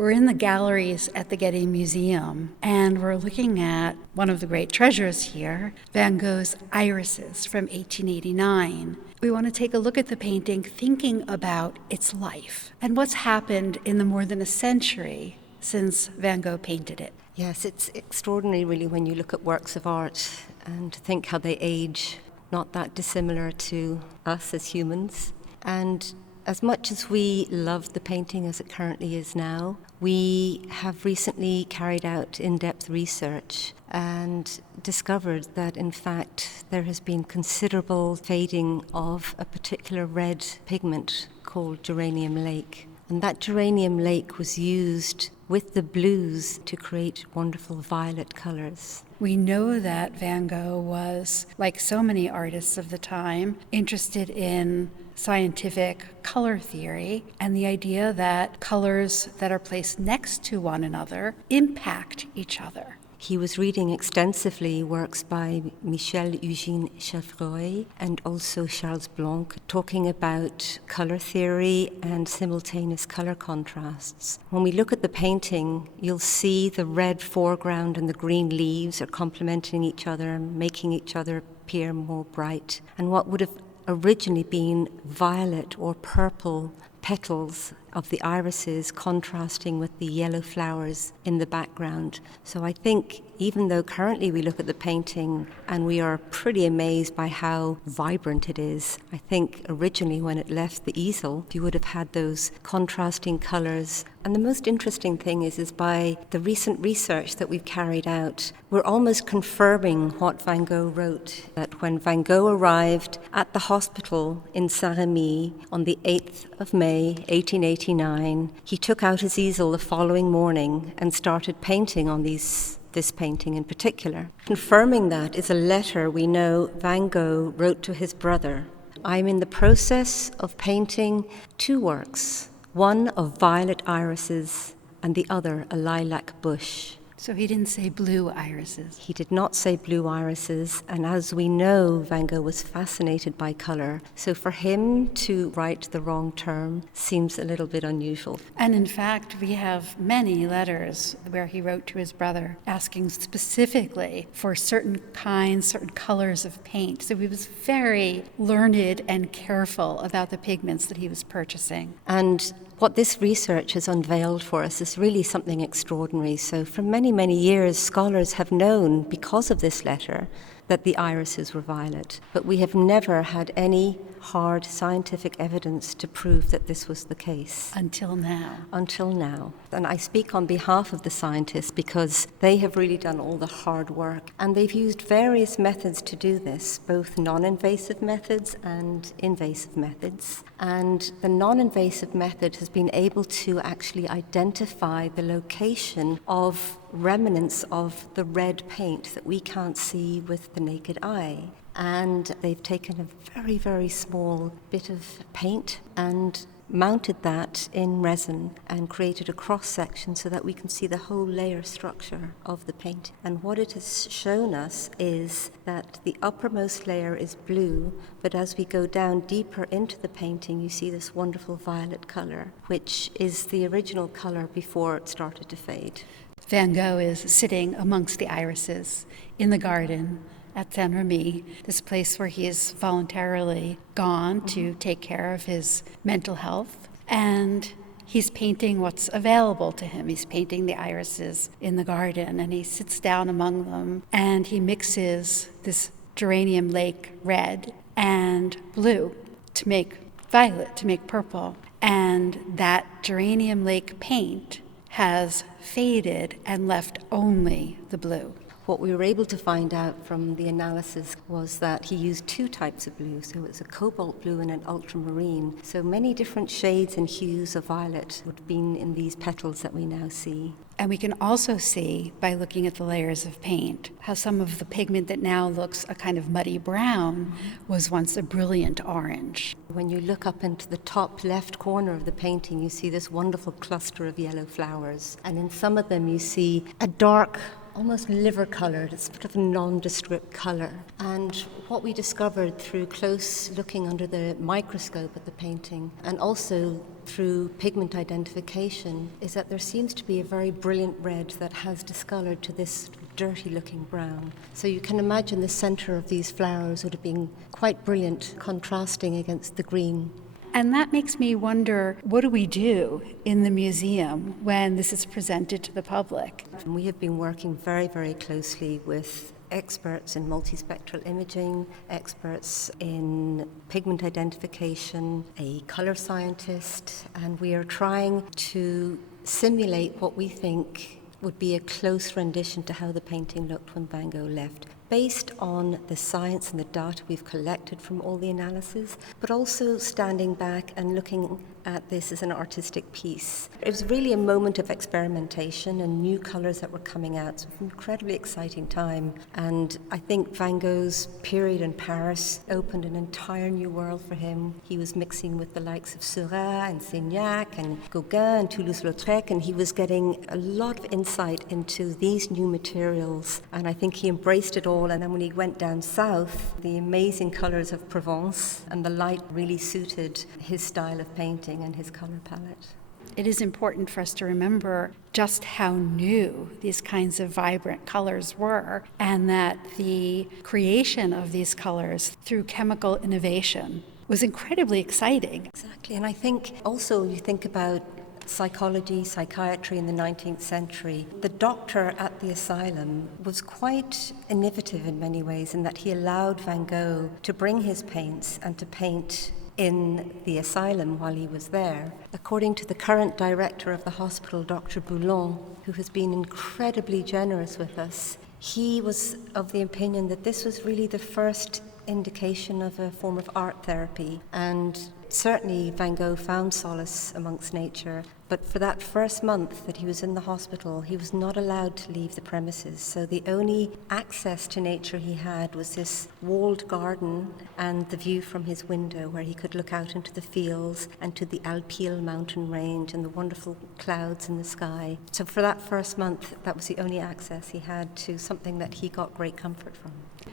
We're in the galleries at the Getty Museum, and we're looking at one of the great treasures here, Van Gogh's Irises from 1889. We want to take a look at the painting thinking about its life and what's happened in the more than a century since Van Gogh painted it. Yes, it's extraordinary really when you look at works of art and think how they age, not that dissimilar to us as humans. And as much as we love the painting as it currently is now, we have recently carried out in-depth research and discovered that in fact there has been considerable fading of a particular red pigment called geranium lake. And that geranium lake was used with the blues to create wonderful violet colors. We know that Van Gogh was, like so many artists of the time, interested in scientific color theory and the idea that colors that are placed next to one another impact each other. He was reading extensively works by Michel-Eugène Chevreuil and also Charles Blanc, talking about color theory and simultaneous color contrasts. When we look at the painting, you'll see the red foreground and the green leaves are complementing each other and making each other appear more bright. And what would have originally been violet or purple petals of the irises contrasting with the yellow flowers in the background. So I think even though currently we look at the painting and we are pretty amazed by how vibrant it is, I think originally when it left the easel, you would have had those contrasting colors. And the most interesting thing is by the recent research that we've carried out, we're almost confirming what Van Gogh wrote, that when Van Gogh arrived at the hospital in Saint-Rémy on the 8th of May, 1889, he took out his easel the following morning and started painting on this painting in particular. Confirming that is a letter we know Van Gogh wrote to his brother. I'm in the process of painting two works, one of violet irises and the other a lilac bush. So he didn't say blue irises. He did not say blue irises, and as we know, Van Gogh was fascinated by color. So for him to write the wrong term seems a little bit unusual. And in fact, we have many letters where he wrote to his brother asking specifically for certain kinds, certain colors of paint. So he was very learned and careful about the pigments that he was purchasing. And what this research has unveiled for us is really something extraordinary. So for many, many years, scholars have known, because of this letter, that the irises were violet. But we have never had any hard scientific evidence to prove that this was the case. Until now. Until now. And I speak on behalf of the scientists because they have really done all the hard work. And they've used various methods to do this, both non-invasive methods and invasive methods. And the non-invasive method has been able to actually identify the location of remnants of the red paint that we can't see with the naked eye. And they've taken a very, very small bit of paint and mounted that in resin and created a cross-section so that we can see the whole layer structure of the paint. And what it has shown us is that the uppermost layer is blue, but as we go down deeper into the painting, you see this wonderful violet color, which is the original color before it started to fade. Van Gogh is sitting amongst the irises in the garden at Saint-Rémy, this place where he is voluntarily gone to take care of his mental health. And he's painting what's available to him. He's painting the irises in the garden, and he sits down among them, and he mixes this geranium lake red and blue to make violet, to make purple. And that geranium lake paint has faded and left only the blue. What we were able to find out from the analysis was that he used two types of blue. So it's a cobalt blue and an ultramarine. So many different shades and hues of violet would have been in these petals that we now see. And we can also see, by looking at the layers of paint, how some of the pigment that now looks a kind of muddy brown was once a brilliant orange. When you look up into the top left corner of the painting, you see this wonderful cluster of yellow flowers. And in some of them, you see a dark almost liver-coloured. It's sort of a nondescript colour. And what we discovered through close looking under the microscope at the painting, and also through pigment identification, is that there seems to be a very brilliant red that has discoloured to this dirty-looking brown. So you can imagine the centre of these flowers would have been quite brilliant, contrasting against the green. And that makes me wonder, what do we do in the museum when this is presented to the public? We have been working very, very closely with experts in multispectral imaging, experts in pigment identification, a colour scientist, and we are trying to simulate what we think would be a close rendition to how the painting looked when Van Gogh left, based on the science and the data we've collected from all the analysis, but also standing back and looking at this as an artistic piece. It was really a moment of experimentation and new colours that were coming out. So it was an incredibly exciting time. And I think Van Gogh's period in Paris opened an entire new world for him. He was mixing with the likes of Seurat and Signac and Gogh and Toulouse-Lautrec, and he was getting a lot of insight into these new materials. And I think he embraced it all. And then when he went down south, the amazing colours of Provence and the light really suited his style of painting and his colour palette. It is important for us to remember just how new these kinds of vibrant colors were, and that the creation of these colors through chemical innovation was incredibly exciting. Exactly, and I think also you think about psychology, psychiatry in the 19th century. The doctor at the asylum was quite innovative in many ways in that he allowed Van Gogh to bring his paints and to paint in the asylum while he was there. According to the current director of the hospital, Dr. Boulon, who has been incredibly generous with us, he was of the opinion that this was really the first indication of a form of art therapy. And certainly Van Gogh found solace amongst nature, but for that first month that he was in the hospital, he was not allowed to leave the premises. So the only access to nature he had was this walled garden and the view from his window where he could look out into the fields and to the Alpil mountain range and the wonderful clouds in the sky. So for that first month, that was the only access he had to something that he got great comfort from.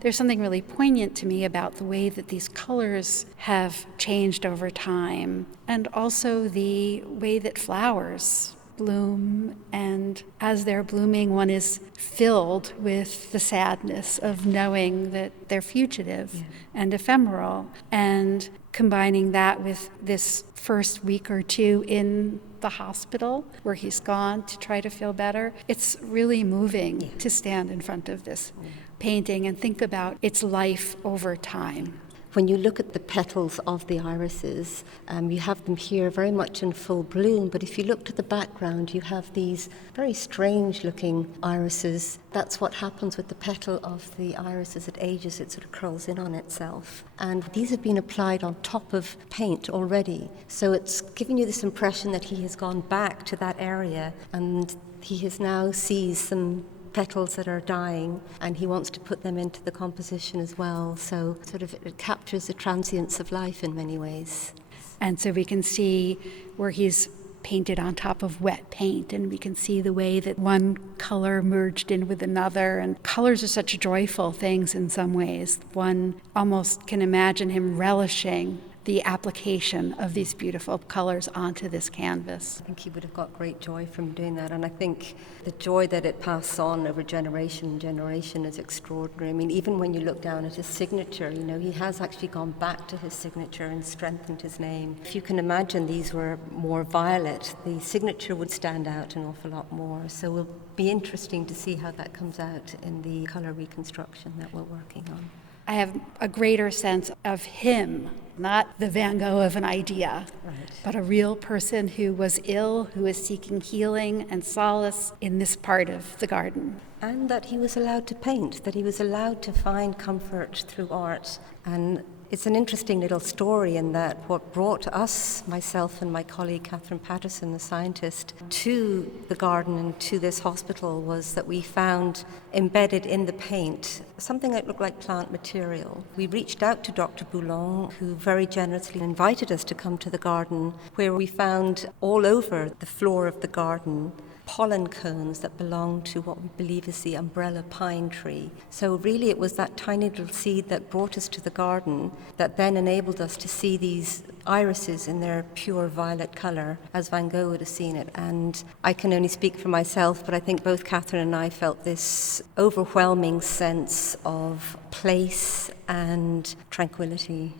There's something really poignant to me about the way that these colors have changed over time, and also the way that flowers bloom, and as they're blooming, one is filled with the sadness of knowing that they're fugitive and ephemeral, and combining that with this first week or two in the hospital where he's gone to try to feel better. It's really moving to stand in front of this painting and think about its life over time. When you look at the petals of the irises, you have them here very much in full bloom, but if you look to the background, you have these very strange-looking irises. That's what happens with the petal of the iris as it ages, it sort of curls in on itself. And these have been applied on top of paint already, so it's giving you this impression that he has gone back to that area and he has now seized some petals that are dying, and he wants to put them into the composition as well. So sort of it captures the transience of life in many ways. And so we can see where he's painted on top of wet paint, and we can see the way that one color merged in with another. And colors are such joyful things in some ways. One almost can imagine him relishing the application of these beautiful colors onto this canvas. I think he would have got great joy from doing that, and I think the joy that it passes on over generation and generation is extraordinary. I mean, even when you look down at his signature, you know, he has actually gone back to his signature and strengthened his name. If you can imagine these were more violet, the signature would stand out an awful lot more. So it will be interesting to see how that comes out in the color reconstruction that we're working on. I have a greater sense of him, not the Van Gogh of an idea, but a real person who was ill, who is seeking healing and solace in this part of the garden. And that he was allowed to paint, that he was allowed to find comfort through art. And it's an interesting little story in that what brought us, myself and my colleague Catherine Patterson, the scientist, to the garden and to this hospital was that we found embedded in the paint something that looked like plant material. We reached out to Dr. Boulon, who very generously invited us to come to the garden, where we found all over the floor of the garden pollen cones that belong to what we believe is the umbrella pine tree. So really it was that tiny little seed that brought us to the garden that then enabled us to see these irises in their pure violet colour as Van Gogh would have seen it. And I can only speak for myself, but I think both Catherine and I felt this overwhelming sense of place and tranquility.